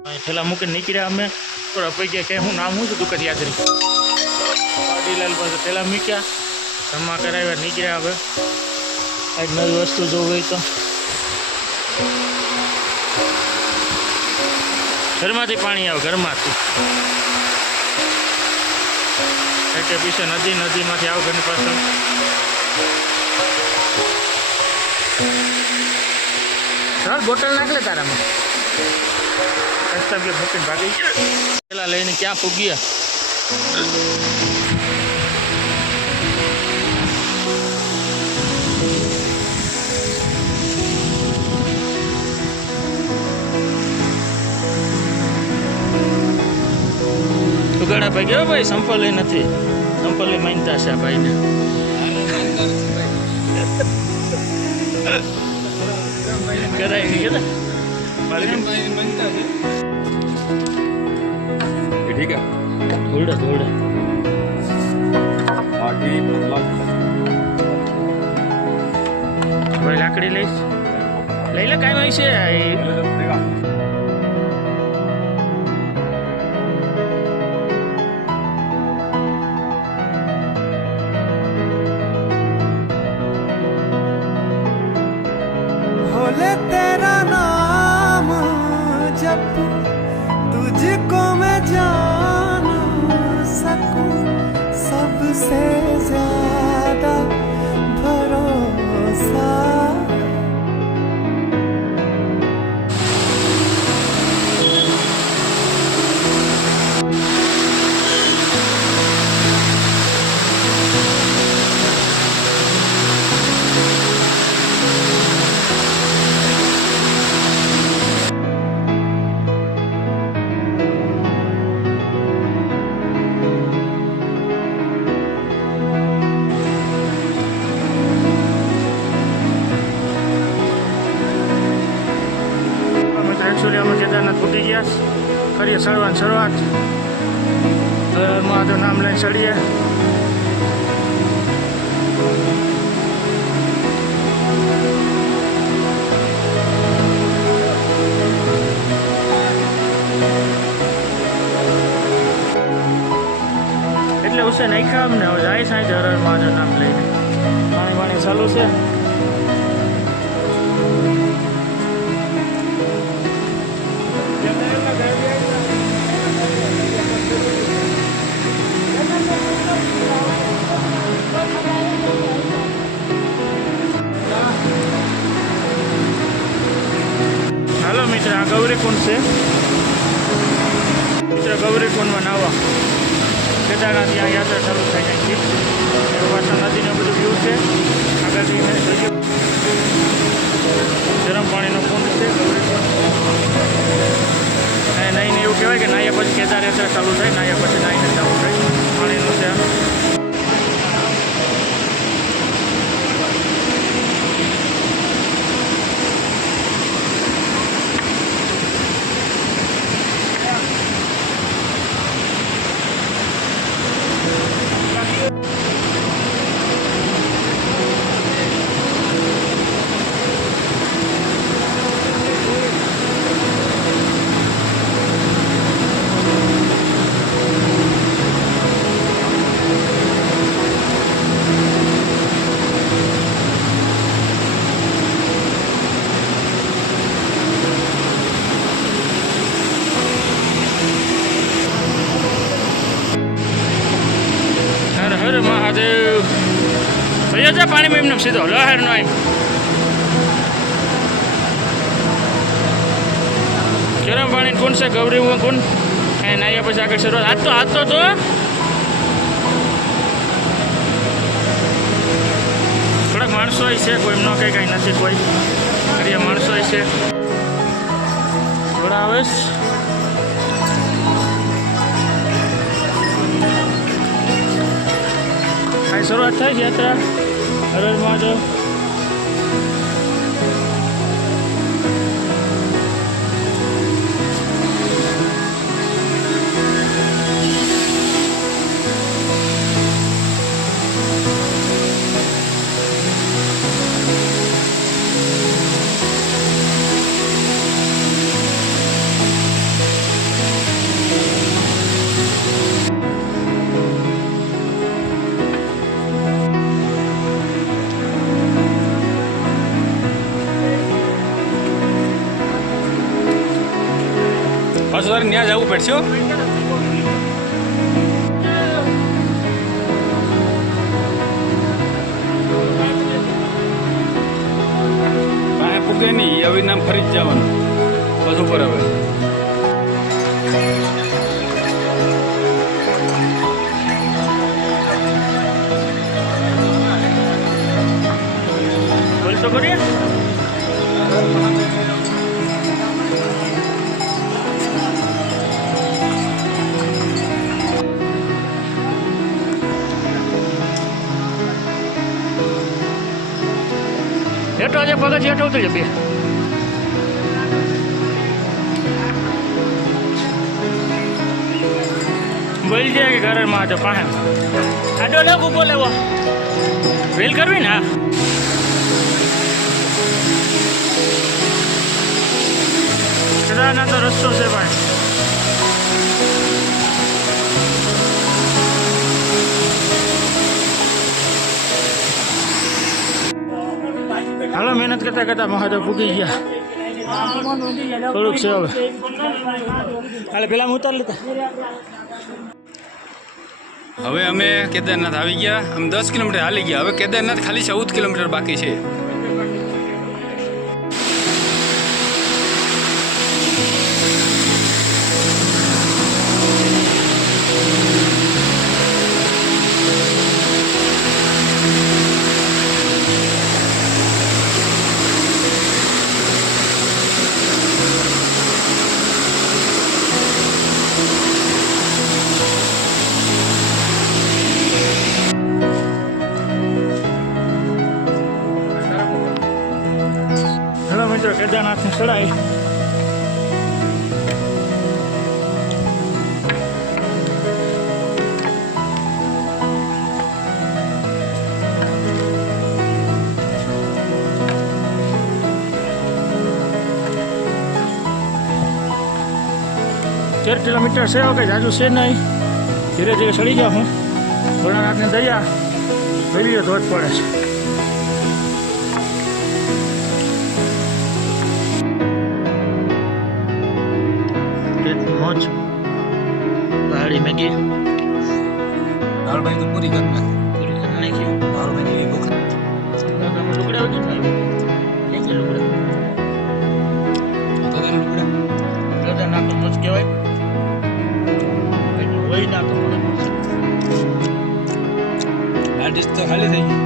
थैला मूकीने निकळ्या अमे थोड़ा पग्या के हूँ नाम हूँ दुकान याद रही पाटीलाल पास थैला मूक्या जमा कराव्या निकळ्या हवे आज नवी वस्तु जो हो तो घरमांथी पाणी आवे घरमांथी એટલે પીછે નદીમાંથી આવ ઘરની પાછળ સર બોટલ નાખ લે તારામાં રસ્તા पे મૂકીને ભાગી ગયા પેલા લઈને ક્યાં પૂગ્યા ઉગાડા ભાઈ ગયો ભાઈ સંપલ નથી સંપલ માનતા છે ભાઈ ને કરાય નહીં કે મારી માનતા છે ठीक है थोड़ा थोड़ा बाकी भाई लाकड़ी लईस लई ले काय माहिती आहे भोले तेरा नाम जप तुझको मैं जान सकूं सबसे ज्यादा भरोसा एक्चुअली અમે કેદારનાથ ફૂટી ગયા કરીએ ચડવાની શરૂઆત મહાદેવ નામ લઈને ચડીએ એટલે ઉસે નાખ્યા અમને હવે જાય સાંજે હર મહાદેવ નામ લઈને પાણી પાણી ચાલુ છે हेलो मित्र आ गौरीकुंड से मित्र गौरीकुंड में नावा केदारनाथ यहाँ यात्रा चालू થઈ ગઈ છે પાછળ નદીનો બધું વ્યૂ છે આગળથી જોઈએ ગરમ પાણીનો કુંડ છે ગૌરીકુંડ અને નાઈને એવું કહેવાય કે નાહ્યા પછી કેદાર યાત્રા ચાલુ થાય નાહ્યા પછી નાહીને ચાલુ થાય પાણીનું છે હર મહાદેવ ભૈયા જા પાણીમાં એમને સીધો લહેર નો એમ ગરમ પાણી કોણ છે ગૌરી કોણ એ નાયા પછી આગળ શરૂઆત હાથ તો થોડાક માણસો છે કોઈ એમનો કંઈ નથી કોઈ ફરિયા માણસો છે થોડા આવે શરૂઆત થાય છે યાત્રા હર હર મહાદેવ પાછું તારે ત્યાં જવું પડશે હો. કાંઈ પૂગે નહીં હવે નામ ફરી જ જવાનું બસ ઉપર હવે. બોલ તો કરીએ. હેઠો આજે પગજ હેઠો ઉતરી બે. બોલ જાય કે ઘરમાં તો પાસે આડો લેવો બોલેવો વેલ કરવી ને. ના તો રસ્તો છે ભાઈ. હાલો મહેનત કરતા કરતા મહાદેવ પૂગી ગયા. થોડુંક છે હવે. હાલે પેલા ઉતાર લેતા. હવે અમે કેદારનાથ આવી ગયા. આમ 10 કિલોમીટર હાલી ગયા. હવે કેદારનાથ ખાલી 14 કિલોમીટર બાકી છે. હેલો મિત્રો, કેદારનાથની ચડાઈ. તેર કિલોમીટર છે. ઓકે, જાજુ છે નહીં. ધીરે ધીરે ચડી જાઉં હું. ભોળાનાથની દયા જોઈએ ધોધ પડે છે. મોજ પહાડી મેગી દાળ ભાઈ તો પૂરી કરી નાખી. પૂરી કરી નાખી. દાળ ભાઈ ભૂખ લુગડા હોય ને લુગડા દાદા ના તો મોજ કહેવાય. હોય ના તો આ ડીશ તો ખાલી થઈ ગઈ.